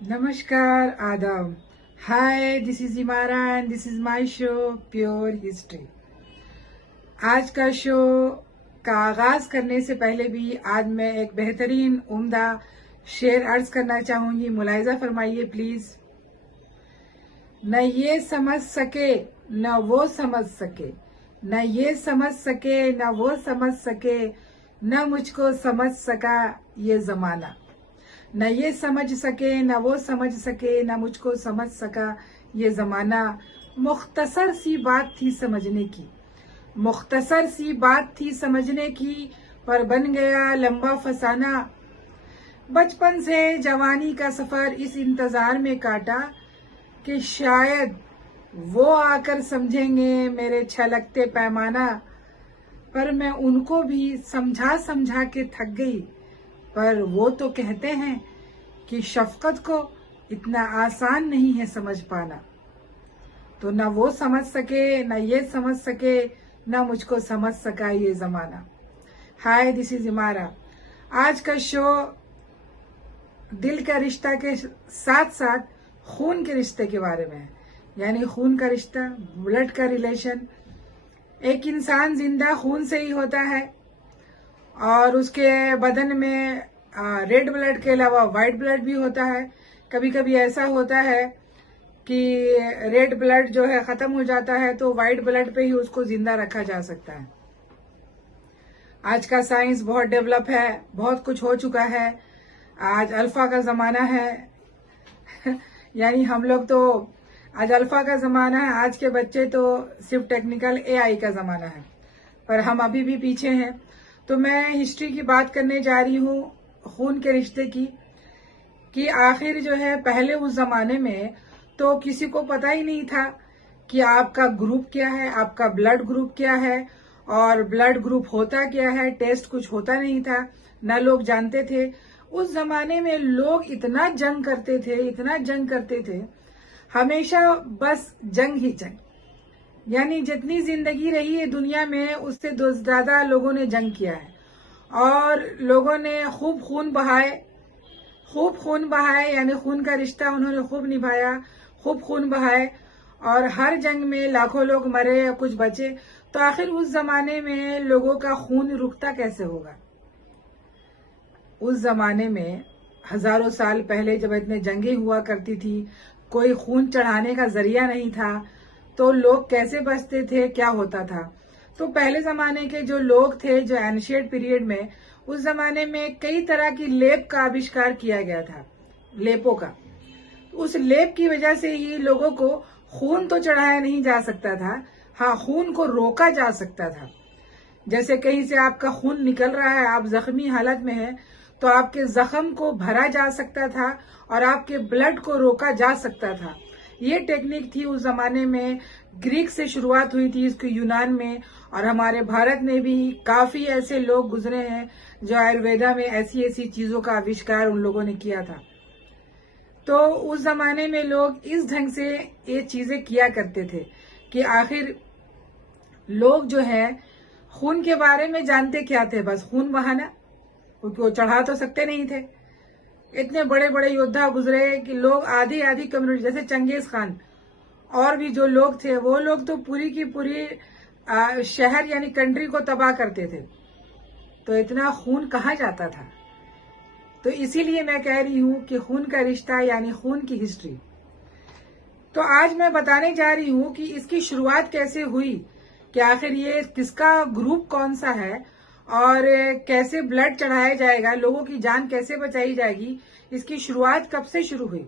नमस्कार, आदाब। Hi, this is Imara and this is my show pure history. आज का शो का आगाज करने से पहले भी आज मैं एक बेहतरीन उम्दा शेर अर्ज करना चाहूंगी। मुलाहिजा फरमाइए प्लीज। न ये समझ सके न वो समझ सके, न ये समझ सके न वो समझ सके, न मुझको समझ सका ये जमाना। न ये समझ सके न वो समझ सके, न मुझको समझ सका ये जमाना। मुख्तसर सी बात थी समझने की, मुख्तसर सी बात थी समझने की, पर बन गया लंबा फसाना। बचपन से जवानी का सफर इस इंतजार में काटा कि शायद वो आकर समझेंगे मेरे छलकते पैमाना। पर मैं उनको भी समझा समझा के थक गई। पर वो तो कहते हैं कि शफकत को इतना आसान नहीं है समझ पाना। तो न वो समझ सके न ये समझ सके, न मुझको समझ सका ये जमाना। हाय, दिस इज इमारा। आज का शो दिल का रिश्ता के साथ साथ खून के रिश्ते के बारे में है। यानी खून का रिश्ता, ब्लड का रिलेशन। एक इंसान जिंदा खून से ही होता है और उसके बदन में रेड ब्लड के अलावा वाइट ब्लड भी होता है। कभी कभी ऐसा होता है कि रेड ब्लड जो है खत्म हो जाता है तो वाइट ब्लड पे ही उसको जिंदा रखा जा सकता है। आज का साइंस बहुत डेवलप है, बहुत कुछ हो चुका है। आज अल्फा का जमाना है यानी हम लोग तो आज अल्फा का जमाना है। आज के बच्चे तो सिर्फ टेक्निकल एआई का जमाना है, पर हम अभी भी पीछे हैं। तो मैं हिस्ट्री की बात करने जा रही हूँ खून के रिश्ते की, कि आखिर जो है पहले उस जमाने में तो किसी को पता ही नहीं था कि आपका ग्रुप क्या है, आपका ब्लड ग्रुप क्या है और ब्लड ग्रुप होता क्या है। टेस्ट कुछ होता नहीं था, न लोग जानते थे। उस जमाने में लोग इतना जंग करते थे, इतना जंग करते थे, हमेशा बस जंग ही जंग। यानी जितनी जिंदगी रही है दुनिया में उससे ज्यादा लोगों ने जंग किया है और लोगों ने खूब खून बहाए, खूब खून बहाए। यानी खून का रिश्ता उन्होंने खूब निभाया, खूब खून बहाए और हर जंग में लाखों लोग मरे या कुछ बचे। तो आखिर उस जमाने में लोगों का खून रुकता कैसे होगा? उस जमाने में हजारों साल पहले जब इतने जंगें हुआ करती थी, कोई खून चढ़ाने का जरिया नहीं था, तो लोग कैसे बचते थे, क्या होता था? तो पहले जमाने के जो लोग थे, जो एंशिएंट पीरियड में, उस जमाने में कई तरह की लेप का आविष्कार किया गया था, लेपों का। उस लेप की वजह से ही लोगों को खून तो चढ़ाया नहीं जा सकता था, हाँ, खून को रोका जा सकता था। जैसे कहीं से आपका खून निकल रहा है, आप जख्मी हालत में हैं, तो आपके जख्म को भरा जा सकता था और आपके ब्लड को रोका जा सकता था। ये टेक्निक थी उस जमाने में। ग्रीक से शुरुआत हुई थी इसकी, यूनान में, और हमारे भारत में भी काफी ऐसे लोग गुजरे हैं जो आयुर्वेदा में ऐसी ऐसी चीजों का आविष्कार उन लोगों ने किया था। तो उस जमाने में लोग इस ढंग से ये चीजें किया करते थे कि आखिर लोग जो है खून के बारे में जानते क्या थे? बस खून बहाना, क्योंकि वो चढ़ा तो सकते नहीं थे। इतने बड़े बड़े योद्धा गुजरे कि लोग आधी आधी कम्युनिटी, जैसे चंगेज खान और भी जो लोग थे, वो लोग तो पूरी की पूरी शहर यानी कंट्री को तबाह करते थे। तो इतना खून कहाँ जाता था? तो इसीलिए मैं कह रही हूँ कि खून का रिश्ता यानी खून की हिस्ट्री। तो आज मैं बताने जा रही हूँ कि इसकी शुरुआत कैसे हुई, कि आखिर ये किसका ग्रुप कौन सा है और कैसे ब्लड चढ़ाया जाएगा, लोगों की जान कैसे बचाई जाएगी, इसकी शुरुआत कब से शुरू हुई।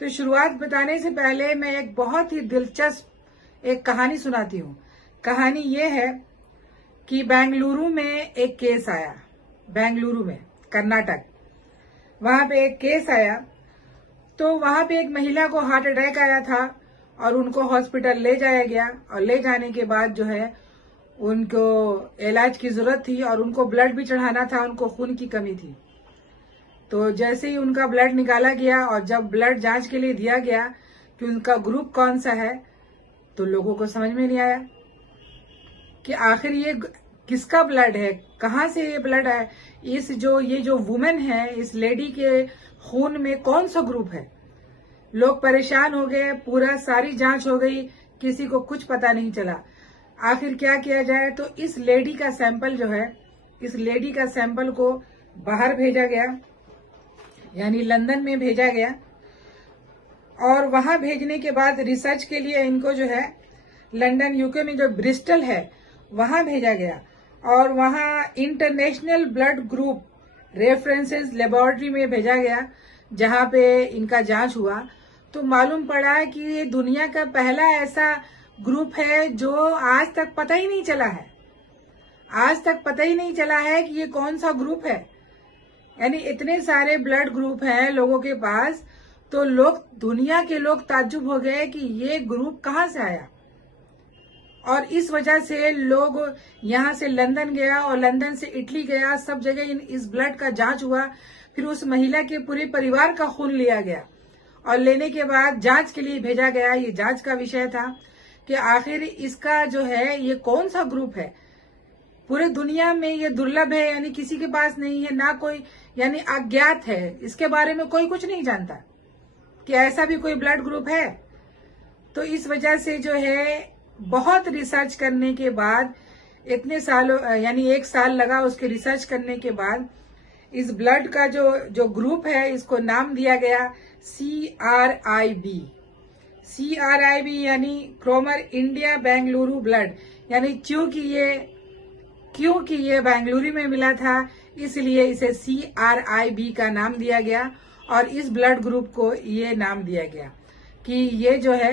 तो शुरुआत बताने से पहले मैं एक बहुत ही दिलचस्प एक कहानी सुनाती हूँ। कहानी ये है कि बेंगलुरु में एक केस आया, बेंगलुरु में, कर्नाटक, वहां पे एक केस आया। तो वहां पे एक महिला को हार्ट अटैक आया था और उनको हॉस्पिटल ले जाया गया, और ले जाने के बाद जो है उनको इलाज की जरूरत थी और उनको ब्लड भी चढ़ाना था, उनको खून की कमी थी। तो जैसे ही उनका ब्लड निकाला गया और जब ब्लड जांच के लिए दिया गया कि उनका ग्रुप कौन सा है, तो लोगों को समझ में नहीं आया कि आखिर ये किसका ब्लड है, कहाँ से ये ब्लड है। ये जो वुमेन है, इस लेडी के खून में कौन सा ग्रुप है। लोग परेशान हो गए, पूरा सारी जांच हो गई, किसी को कुछ पता नहीं चला। आखिर क्या किया जाए, तो इस लेडी का सैंपल जो है, इस लेडी का सैंपल को बाहर भेजा गया, यानी लंदन में भेजा गया। और वहां भेजने के बाद रिसर्च के लिए इनको जो है लंदन यूके में जो ब्रिस्टल है वहां भेजा गया, और वहां international blood group references laboratory में भेजा गया, जहां पे इनका जांच हुआ। तो मालूम पड़ा कि ये दुनिया का पहला ऐसा ग्रुप है जो आज तक पता ही नहीं चला है। आज तक पता ही नहीं चला है कि ये कौन सा ग्रुप है। यानी इतने सारे ब्लड ग्रुप हैं लोगों के पास, तो लोग, दुनिया के लोग ताज्जुब हो गए कि ये ग्रुप कहाँ से आया। और इस वजह से लोग यहाँ से लंदन गया और लंदन से इटली गया, सब जगह इस ब्लड का जांच हुआ। फिर उस महिला के पूरे परिवार का खून लिया गया और लेने के बाद जांच के लिए भेजा गया। ये जांच का विषय था कि आखिर इसका जो है ये कौन सा ग्रुप है। पूरे दुनिया में ये दुर्लभ है, यानी किसी के पास नहीं है, ना कोई, यानी अज्ञात है, इसके बारे में कोई कुछ नहीं जानता कि ऐसा भी कोई ब्लड ग्रुप है। तो इस वजह से जो है बहुत रिसर्च करने के बाद, इतने सालों, यानी 1 साल लगा उसके रिसर्च करने के बाद, इस ब्लड का जो ग्रुप है इसको नाम दिया गया CRIB। CRIB यानी क्रोमर इंडिया बेंगलुरु ब्लड, यानी क्योंकि ये बेंगलुरु में मिला था इसलिए इसे CRIB का नाम दिया गया, और इस ब्लड ग्रुप को ये नाम दिया गया कि ये जो है,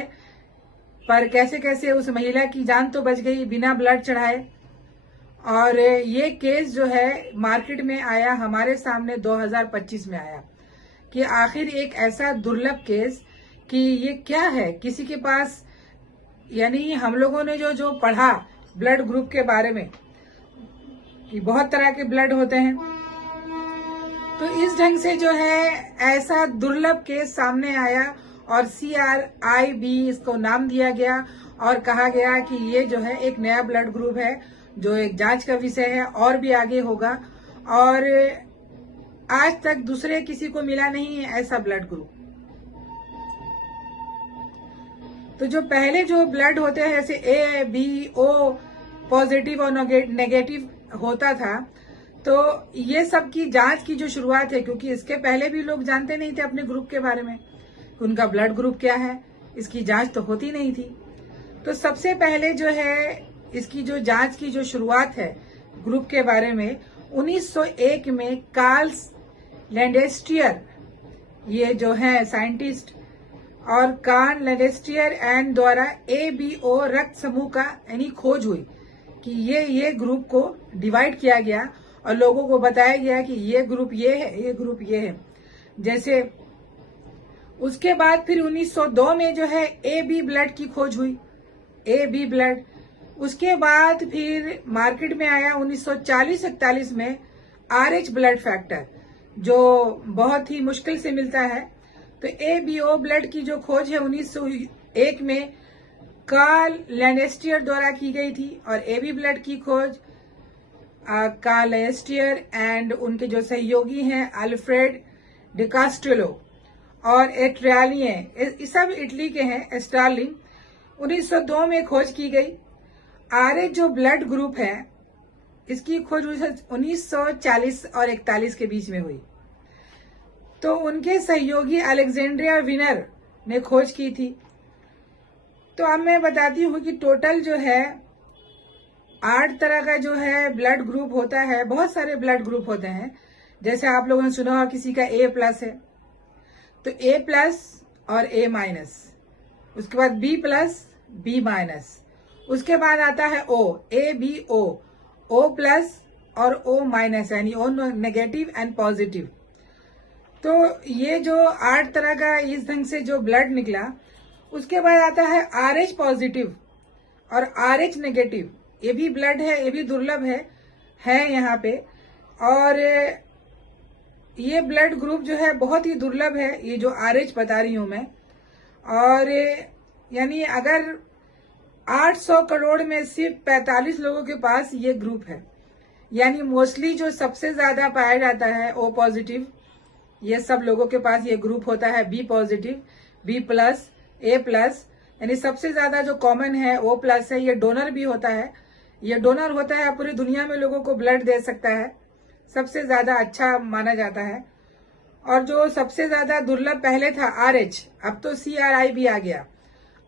पर कैसे कैसे उस महिला की जान तो बच गई बिना ब्लड चढ़ाए। और ये केस जो है मार्केट में आया, हमारे सामने 2025 में आया कि आखिर एक ऐसा दुर्लभ केस कि ये क्या है किसी के पास। यानी हम लोगों ने जो पढ़ा ब्लड ग्रुप के बारे में कि बहुत तरह के ब्लड होते हैं, तो इस ढंग से जो है ऐसा दुर्लभ केस सामने आया और CRIB इसको नाम दिया गया और कहा गया कि ये जो है एक नया ब्लड ग्रुप है जो एक जांच का विषय है, और भी आगे होगा। और आज तक दूसरे किसी को मिला नहीं है ऐसा ब्लड ग्रुप। तो जो पहले जो ब्लड होते हैं जैसे A, B, O पॉजिटिव और नेगेटिव होता था, तो ये सब की जांच की जो शुरुआत है, क्योंकि इसके पहले भी लोग जानते नहीं थे अपने ग्रुप के बारे में, उनका ब्लड ग्रुप क्या है, इसकी जांच तो होती नहीं थी। तो सबसे पहले जो है इसकी जो जांच की जो शुरुआत है ग्रुप के बारे में 1901 में कार्ल लैंडेस्टियर, ये जो है साइंटिस्ट, और कार्ल लैंडेस्टियर एंड द्वारा ABO रक्त समूह का यानी खोज हुई कि ये ग्रुप को डिवाइड किया गया और लोगों को बताया गया कि ये ग्रुप ये है, ये ग्रुप ये है। जैसे उसके बाद फिर 1902 में जो है AB ब्लड की खोज हुई, AB ब्लड। उसके बाद फिर मार्केट में आया 1940-41 में RH ब्लड फैक्टर, जो बहुत ही मुश्किल से मिलता है। तो ABO ब्लड की जो खोज है 1901 में कार्ल लैंडेस्टियर द्वारा की गई थी, और AB ब्लड की खोज कार्ल लैंडेस्टियर एंड उनके जो सहयोगी हैं अल्फ्रेड डिकास्टेलो और एट्रियालिए, सब इटली के हैं, स्टार्लिंग, 1902 में खोज की गई। RH जो ब्लड ग्रुप है इसकी खोज 1940 और 41 के बीच में हुई। तो उनके सहयोगी अलेक्जेंड्रिया विनर ने खोज की थी। तो अब मैं बताती हूँ कि टोटल जो है 8 तरह का जो है ब्लड ग्रुप होता है। बहुत सारे ब्लड ग्रुप होते हैं, जैसे आप लोगों ने सुना होगा किसी का A+ है, तो A+ और A-, उसके बाद B+, B-, उसके बाद आता है O, ABO, O+ और O-, यानी O नेगेटिव एंड पॉजिटिव। तो ये जो 8 तरह का इस ढंग से जो ब्लड निकला, उसके बाद आता है RH पॉजिटिव और RH नेगेटिव। ये भी ब्लड है, ये भी दुर्लभ है यहाँ पे। और ये ब्लड ग्रुप जो है बहुत ही दुर्लभ है, ये जो RH बता रही हूं मैं। और यानी अगर 800 करोड़ में सिर्फ 45 लोगों के पास ये ग्रुप है, यानी मोस्टली जो सबसे ज्यादा पाया जाता है O पॉजिटिव ये सब लोगों के पास ये ग्रुप होता है बी पॉजिटिव, बी प्लस, ए प्लस, यानी सबसे ज्यादा जो कॉमन है ओ प्लस है। ये डोनर भी होता है, ये डोनर होता है, पूरी दुनिया में लोगों को ब्लड दे सकता है, सबसे ज्यादा अच्छा माना जाता है। और जो सबसे ज्यादा दुर्लभ पहले था RH, अब तो CRI भी आ गया।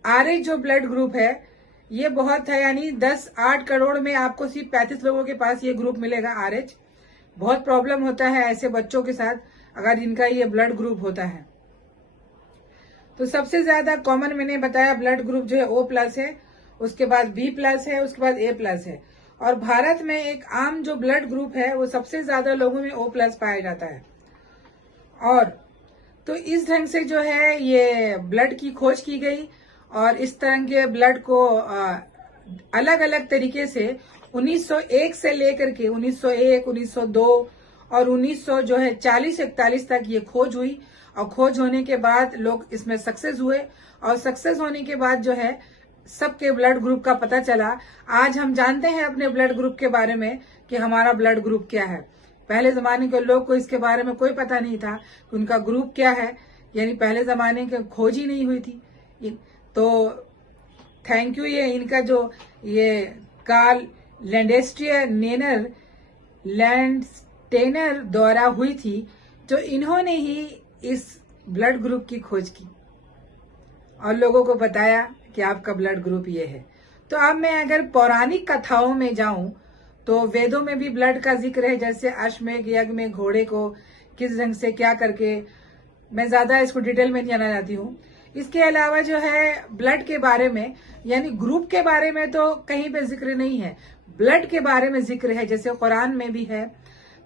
RH जो ब्लड ग्रुप है ये बहुत है, यानी 10-8 करोड़ में आपको सिर्फ 35 लोगों के पास ये ग्रुप मिलेगा RH। बहुत प्रॉब्लम होता है ऐसे बच्चों के साथ अगर इनका ये ब्लड ग्रुप होता है। तो सबसे ज्यादा कॉमन मैंने बताया ब्लड ग्रुप जो है O प्लस है, उसके बाद B प्लस है, उसके बाद A प्लस है। और भारत में एक आम जो ब्लड ग्रुप है वो सबसे ज्यादा लोगों में O प्लस पाया जाता है। और तो इस ढंग से जो है ये ब्लड की खोज की गई और इस तरह के ब्लड को अलग अलग तरीके से 1901 से लेकर के 1901, 1902 और 1900 जो है 40-41 तक ये खोज हुई। और खोज होने के बाद लोग इसमें सक्सेस हुए और सक्सेस होने के बाद जो है सबके ब्लड ग्रुप का पता चला। आज हम जानते हैं अपने ब्लड ग्रुप के बारे में कि हमारा ब्लड ग्रुप क्या है। पहले जमाने के लोग को इसके बारे में कोई पता नहीं था कि उनका ग्रुप क्या है, यानी पहले जमाने की खोज ही नहीं हुई थी। तो थैंक यू ये इनका जो ये कार्ल लैंडस्टेनर द्वारा हुई थी, जो इन्होंने ही इस ब्लड ग्रुप की खोज की और लोगों को बताया कि आपका ब्लड ग्रुप ये है। तो अब मैं अगर पौराणिक कथाओं में जाऊं तो वेदों में भी ब्लड का जिक्र है, जैसे अश्वमेध यज्ञ में घोड़े को किस ढंग से क्या करके, मैं ज्यादा इसको डिटेल में नहीं जाना चाहती हूँ। इसके अलावा जो है ब्लड के बारे में, यानी ग्रुप के बारे में तो कहीं पे जिक्र नहीं है, ब्लड के बारे में जिक्र है। जैसे कुरान में भी है,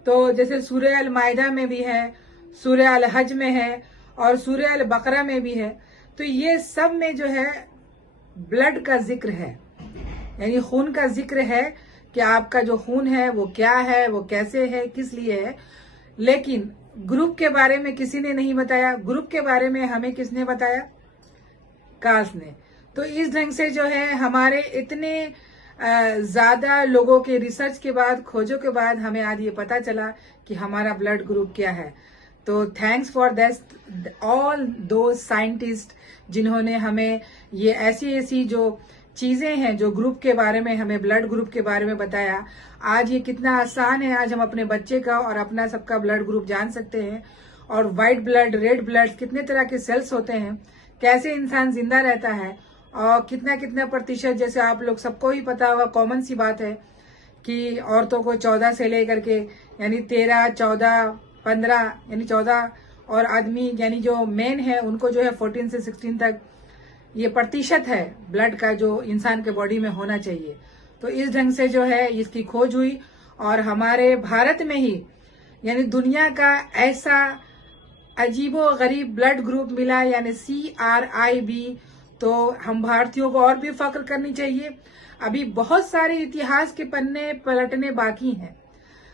तो जैसे सूरह अल माइदा में भी है, सूरह अल हज में है और सूरह अल बकरा में भी है। तो ये सब में जो है ब्लड का जिक्र है, यानी खून का जिक्र है कि आपका जो खून है वो क्या है, वो कैसे है, किस लिए है। लेकिन ग्रुप के बारे में किसी ने नहीं बताया। ग्रुप के बारे में हमें किसने बताया? कास ने। तो इस ढंग से जो है हमारे इतने ज्यादा लोगों के रिसर्च के बाद, खोजों के बाद हमें आज ये पता चला कि हमारा ब्लड ग्रुप क्या है। तो थैंक्स फॉर दैट ऑल दो साइंटिस्ट जिन्होंने हमें ये ऐसी ऐसी जो चीजें हैं जो ग्रुप के बारे में, हमें ब्लड ग्रुप के बारे में बताया। आज ये कितना आसान है, आज हम अपने बच्चे का और अपना सबका ब्लड ग्रुप जान सकते हैं। और व्हाइट ब्लड, रेड ब्लड, कितने तरह के सेल्स होते हैं, कैसे इंसान जिंदा रहता है और कितना कितना प्रतिशत, जैसे आप लोग सबको ही पता होगा, कॉमन सी बात है कि औरतों को 14 से लेकर के यानी 13, 14, 15 यानी 14 और आदमी यानी जो मेन है उनको जो है 14 से 16 तक ये प्रतिशत है ब्लड का जो इंसान के बॉडी में होना चाहिए। तो इस ढंग से जो है इसकी खोज हुई और हमारे भारत में ही यानी दुनिया का ऐसा अजीबो गरीब ब्लड ग्रुप मिला, यानी CRIB। तो हम भारतीयों को और भी फख्र करनी चाहिए। अभी बहुत सारे इतिहास के पन्ने पलटने बाकी हैं।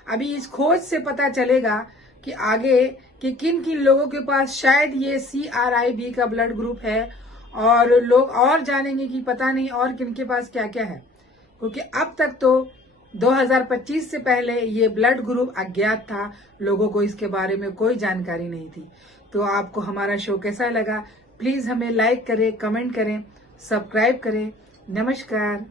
अभी इस खोज से पता चलेगा कि आगे कि किन किन लोगों के पास शायद ये CRIB का ब्लड ग्रुप है और लोग और जानेंगे कि पता नहीं और किन के पास क्या क्या है, क्योंकि अब तक तो 2025 से पहले ये ब्लड ग्रुप अज्ञात था, लोगों को इसके बारे में कोई जानकारी नहीं थी। तो आपको हमारा शो कैसा लगा? प्लीज हमें लाइक करें, कमेंट करें, सब्सक्राइब करें। नमस्कार।